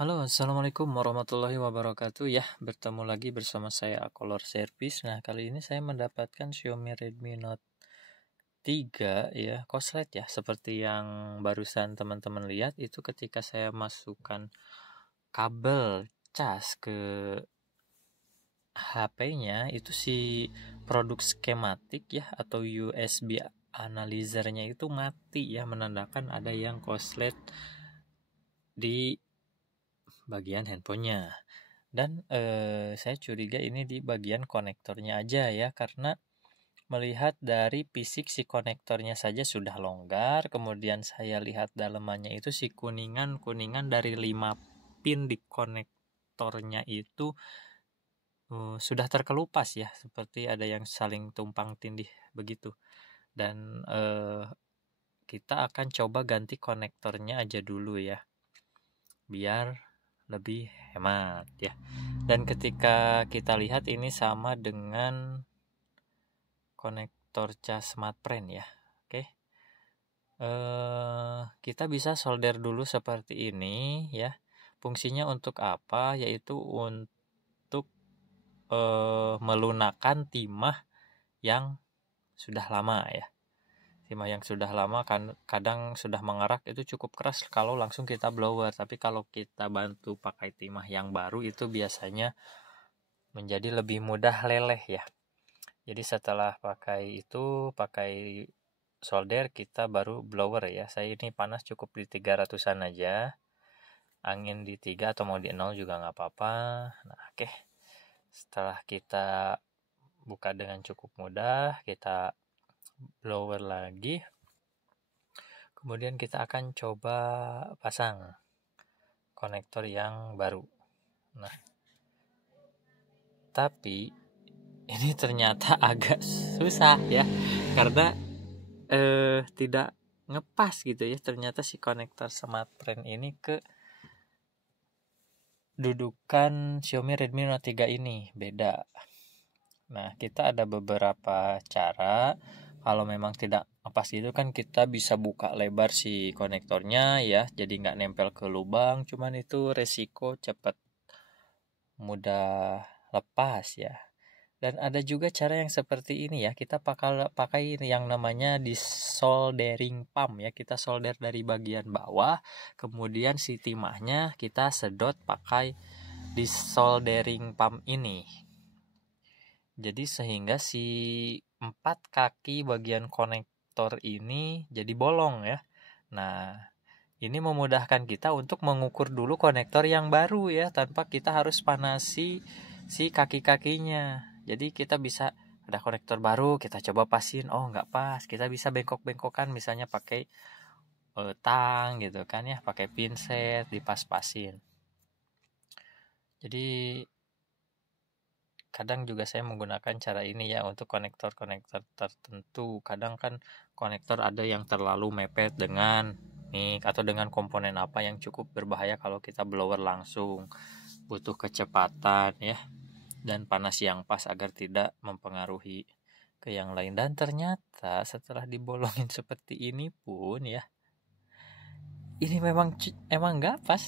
Halo, Assalamualaikum warahmatullahi wabarakatuh. Ya, bertemu lagi bersama saya Color Service. Nah, kali ini saya mendapatkan Xiaomi Redmi Note 3 ya, koslet ya, seperti yang barusan teman-teman lihat itu ketika saya masukkan kabel cas ke HP-nya itu si produk skematik ya atau USB analyzer-nya itu mati ya, menandakan ada yang koslet di bagian handphonenya. Dan saya curiga ini di bagian konektornya aja ya, karena melihat dari fisik si konektornya saja sudah longgar. Kemudian saya lihat dalemannya itu si kuningan dari 5 pin di konektornya itu sudah terkelupas ya, seperti ada yang saling tumpang tindih begitu. Dan kita akan coba ganti konektornya aja dulu ya, biar lebih hemat ya. Dan ketika kita lihat ini sama dengan konektor cas SmartFriend ya. Oke. Kita bisa solder dulu seperti ini ya. Fungsinya untuk apa? Yaitu untuk melunakkan timah yang sudah lama ya. Timah yang sudah lama kan kadang sudah mengerak, itu cukup keras kalau langsung kita blower. Tapi kalau kita bantu pakai timah yang baru itu biasanya menjadi lebih mudah leleh ya. Jadi setelah pakai solder, kita baru blower ya. Saya ini panas cukup di 300-an aja. Angin di 3 atau mau di 0 juga nggak apa-apa. Nah, oke. Setelah kita buka dengan cukup mudah, kita blower lagi. Kemudian kita akan coba pasang konektor yang baru. Nah, tapi ini ternyata agak susah ya, karena tidak ngepas gitu ya. Ternyata si konektor SmartFriend ini ke dudukan Xiaomi Redmi Note 3 ini beda. Nah, kita ada beberapa cara. Kalau memang tidak ngepas gitu kan, kita bisa buka lebar si konektornya ya, jadi nggak nempel ke lubang. Cuman itu resiko cepat mudah lepas ya. Dan ada juga cara yang seperti ini ya, kita pakai yang namanya desoldering pump ya. Kita solder dari bagian bawah, kemudian si timahnya kita sedot pakai desoldering pump ini. Jadi sehingga si 4 kaki bagian konektor ini jadi bolong ya. Nah, ini memudahkan kita untuk mengukur dulu konektor yang baru ya, tanpa kita harus panasi si kaki-kakinya. Jadi kita bisa, ada konektor baru, kita coba pasin, oh nggak pas, kita bisa bengkok-bengkokan, misalnya pakai tang gitu kan ya, pakai pinset dipas-pasin. Jadi kadang juga saya menggunakan cara ini ya untuk konektor-konektor tertentu. Kadang kan konektor ada yang terlalu mepet dengan nih, atau dengan komponen apa yang cukup berbahaya kalau kita blower langsung. Butuh kecepatan ya, dan panas yang pas agar tidak mempengaruhi ke yang lain. Dan ternyata setelah dibolongin seperti ini pun ya, ini memang nggak pas.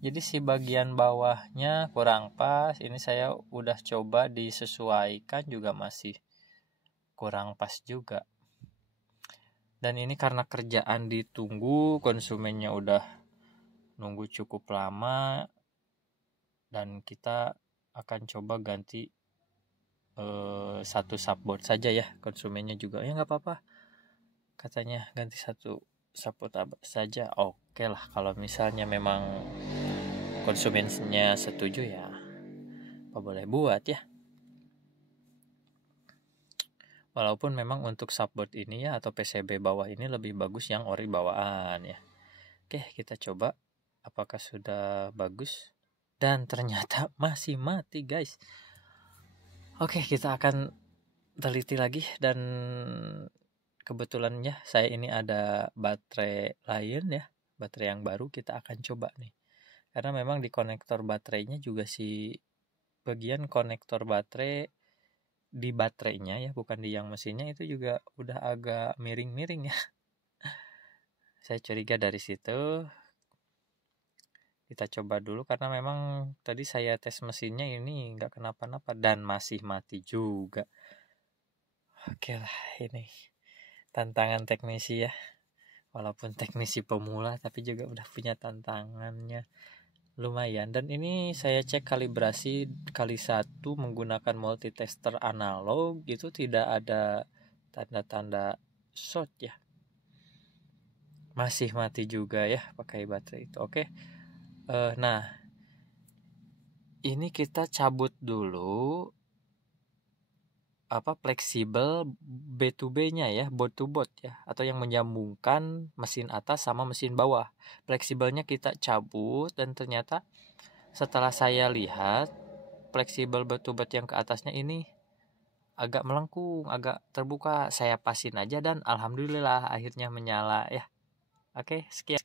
Jadi si bagian bawahnya kurang pas. Ini saya udah coba disesuaikan juga masih kurang pas juga. Dan ini karena kerjaan ditunggu, konsumennya udah nunggu cukup lama, dan kita akan coba ganti satu subboard saja ya. Konsumennya juga ya nggak apa-apa, katanya ganti satu subboard saja. Oke lah, kalau misalnya memang konsumennya setuju ya apa boleh buat ya. Walaupun memang untuk subboard ini ya atau PCB bawah ini lebih bagus yang ori bawaan ya. Oke, kita coba apakah sudah bagus. Dan ternyata masih mati guys. Oke, kita akan teliti lagi. Dan kebetulannya saya ini ada baterai lain ya, baterai yang baru. Kita akan coba nih, karena memang di konektor baterainya juga si bagian konektor baterai di baterainya ya, bukan di yang mesinnya, itu juga udah agak miring-miring ya. Saya curiga dari situ. Kita coba dulu karena memang tadi saya tes mesinnya ini nggak kenapa-napa dan masih mati juga. Oke lah, ini tantangan teknisi ya. Walaupun teknisi pemula tapi juga udah punya tantangannya lumayan. Dan ini saya cek kalibrasi kali 1 menggunakan multitester analog, itu tidak ada tanda-tanda short ya, masih mati juga ya pakai baterai itu. Oke. Nah ini kita cabut dulu fleksibel B2B-nya ya, board to board ya, atau yang menyambungkan mesin atas sama mesin bawah. Fleksibelnya kita cabut dan ternyata setelah saya lihat fleksibel board to board yang ke atasnya ini agak melengkung, agak terbuka. Saya pasin aja dan alhamdulillah akhirnya menyala ya. Oke, sekian.